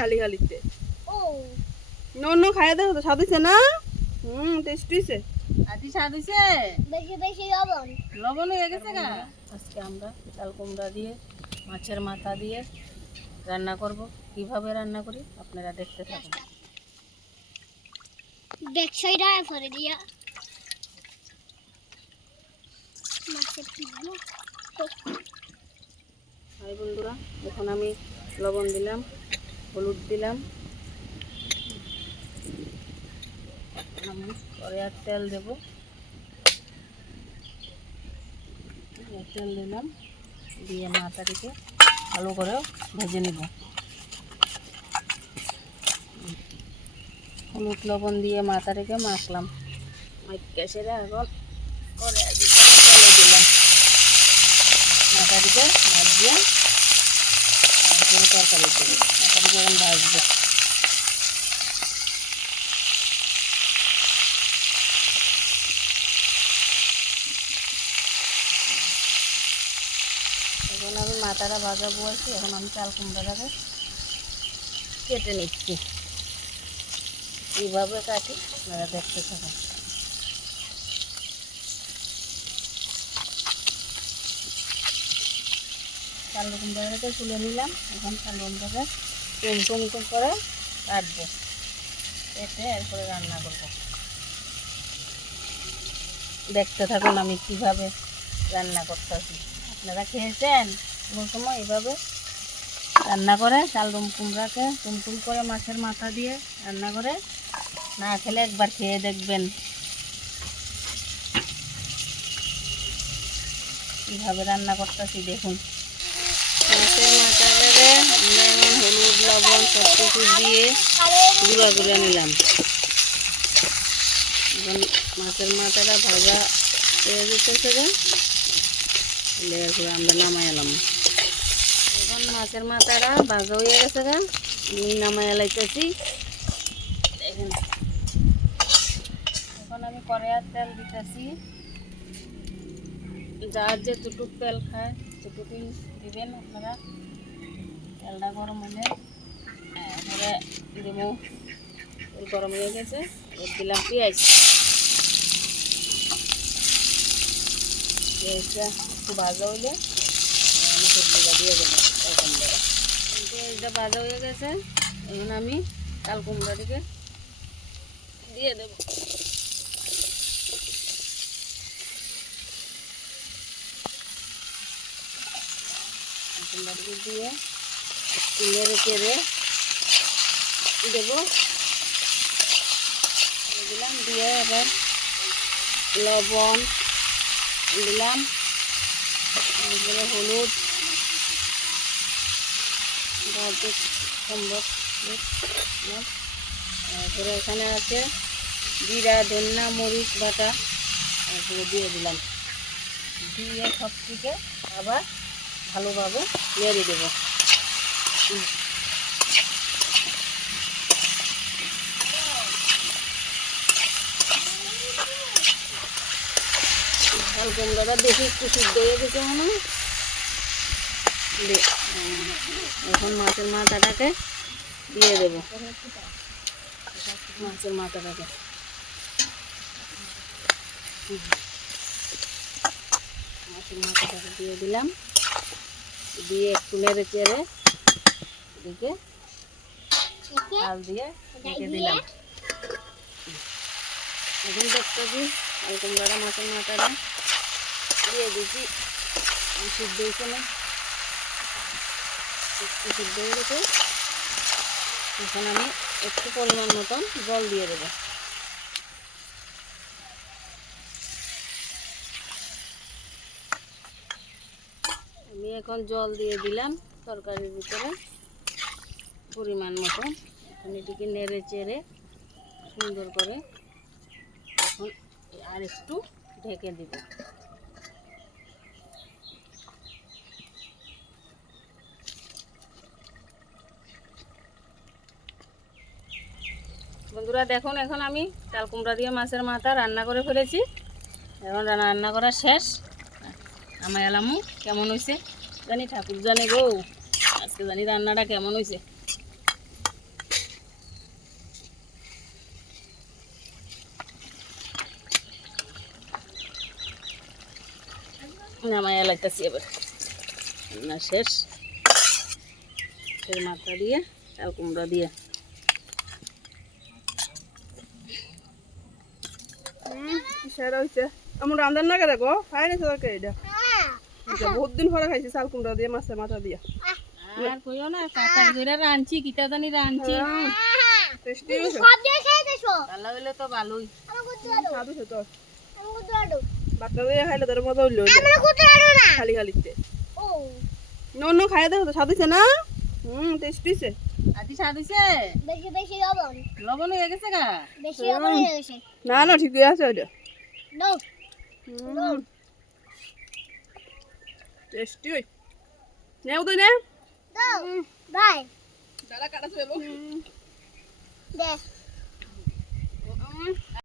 খালি খালিতে অন্য খাইয়া দেখো তো স্বাদ হয়েছে না? টেস্টি হয়েছে। আদি স্বাদ হয়েছে, বেশি বেশি লবণ লবণ হয়ে গেছে গা। আজকে আমরা চাল কুমড়া দিয়ে মাছের মাথা দিয়ে রান্না করব। কিভাবে রান্না করি আপনারা দেখতে থাকুন। দেখছইরা ফরে দিয়া মাছের পিসগুলো হাই বন্ধুরা, এখন আমি লবণ দিলাম, হলুদ দিলাম, আমি কড়াইয়ে তেল দেব। তেল দিলাম, দিয়ে মাথাটিকে ভালো করে ভেজে নেব। হলুদ লবণ দিয়ে মাথাটিকে মাখলাম, সেরে এখন কড়াইয়ে দিলাম মাথাটিকে ভাজিয়ে তরকারি দেবো। মাথাটিকে এখন ভাজবো। এখন আমি মাথাটা ভাজা বসেছি, এখন আমি চাল কুমড়াটাকে কেটে নিচ্ছি। কীভাবে কাটি আপনারা দেখতে থাকুন। চাল কুমড়াটাকে তুলে নিলাম, এখন চাল কুমড়াটাকে টুম করে কাটবো, কেটে এরপরে রান্না করবো। দেখতে থাকুন আমি কিভাবে রান্না করতেছি। আপনারা খেয়েছেন কোনো সময় এইভাবে রান্না করে চাল কুমড়াকে টুমটুম করে মাছের মাথা দিয়ে রান্না করে? না খেলে একবার খেয়ে দেখবেন কীভাবে রান্না করতেছি। দেখুন, মাছের মাথাটাকে আমরা এখন হলুদ লবণ সব কিছু দিয়ে গুঁড়া করে নিলাম। এখন মাছের মাথাটা ভাজা হয়ে যেতেছে, এরপরে আমরা নামাই এলাম। এখন মাছের মাথাটা ভাজা হয়ে গেছে গা, আমি নামাই এলাইতেছি। দেখেন, এখন আমি কড়াইয়ে তেল দিতেছি। যার যেটুকু তেল খায় সেটুকুই দিবেন আপনারা। তেলটা গরম হলে এরপরে দেব, তেল গরম হয়ে গেছে, দিলাম পেঁয়াজ। পেঁয়াজটা একটু ভাজা হইলে আমি সবজিটা দিয়ে দেবো। পেঁয়াজটা ভাজা হয়ে গেছে, এখন আমি চাল কুমড়াটিকে দিয়ে দেবো। কুমড়াটিকে দিয়ে নেড়ে চেড়ে দেবো। দিলাম, দিয়ে এবার লবণ দিলাম, এরপরে হলুদ, তারপরে এখানে আছে জিরা ধনিয়া মরিচ বাটা, এরপরে দিয়ে দিলাম। দিয়ে সবটিকে আবার ভালোভাবে নেড়ে দেবো। চাল কুমড়াটা দেখি একটু সিদ্ধ হয়ে গেছে মনে হয়। এখন মাছের মাথাটাকে দিয়ে দেবো। মাছের মাথাটাকে দিয়ে দিলাম, দিয়ে একটু নেড়ে চেড়ে এদিকে চাল দিয়ে রেখে দিলাম। এখন দেখতেছি চাল কুমড়াটা মাছের মাথাটা দিয়ে দিচ্ছি। সিদ্ধ হয়েছে না, একটু সিদ্ধ হয়ে গেছে। এখন আমি একটু পরিমাণ মতন জল দিয়ে দেবো। আমি এখন জল দিয়ে দিলাম তরকারির ভিতরে পরিমাণ মতন। এখন এটিকে নেড়ে চেড়ে সুন্দর করে এখন আর একটু ঢেকে দিব। বন্ধুরা দেখুন, এখন আমি চাল কুমড়া দিয়ে মাছের মাথা রান্না করে ফেলেছি। এখন রান্না করা শেষ। আমার এলামু কেমন হয়েছে জানি, ঠাকুর জানে গো, আজকে জানি রান্নাটা কেমন হয়েছে। নামাই এলাইতেছি এবার রান্না শেষ এর মাথা দিয়ে চাল কুমড়া দিয়ে সেরা হয়েছে আমার রান্ধার না করে গো খাই না তরকারি এটা বহুত দিন পরে খাইছি চাল কুমড়া দিয়ে মাছের মাথা দিয়া আর কইও না কাটা কইরা রাঁধছি কিটা জানি রাঁধছি টেস্টি হয়েছে সব দিয়ে খাইতেছো ভালো হইলে তো ভালোই আমার করতে পারো স্বাদ হয়েছে তো আমার করতে পারো বাচ্চা দিয়ে খাইলে তোর মজা হইলো আমার করতে পারো না খালি খালিতে ও নন্য খাই দেখো তো স্বাদ হয়েছে না টেস্টি হয়েছে আদি স্বাদ হইছে বেশি বেশি লবণ লবণ হয়ে গেছে গা বেশি লবণ হয়ে গেছে না না ঠিকই আছে ওইটা নাও টেস্টি হই নেও তো নে দাও বাই দাদা কাটা চলো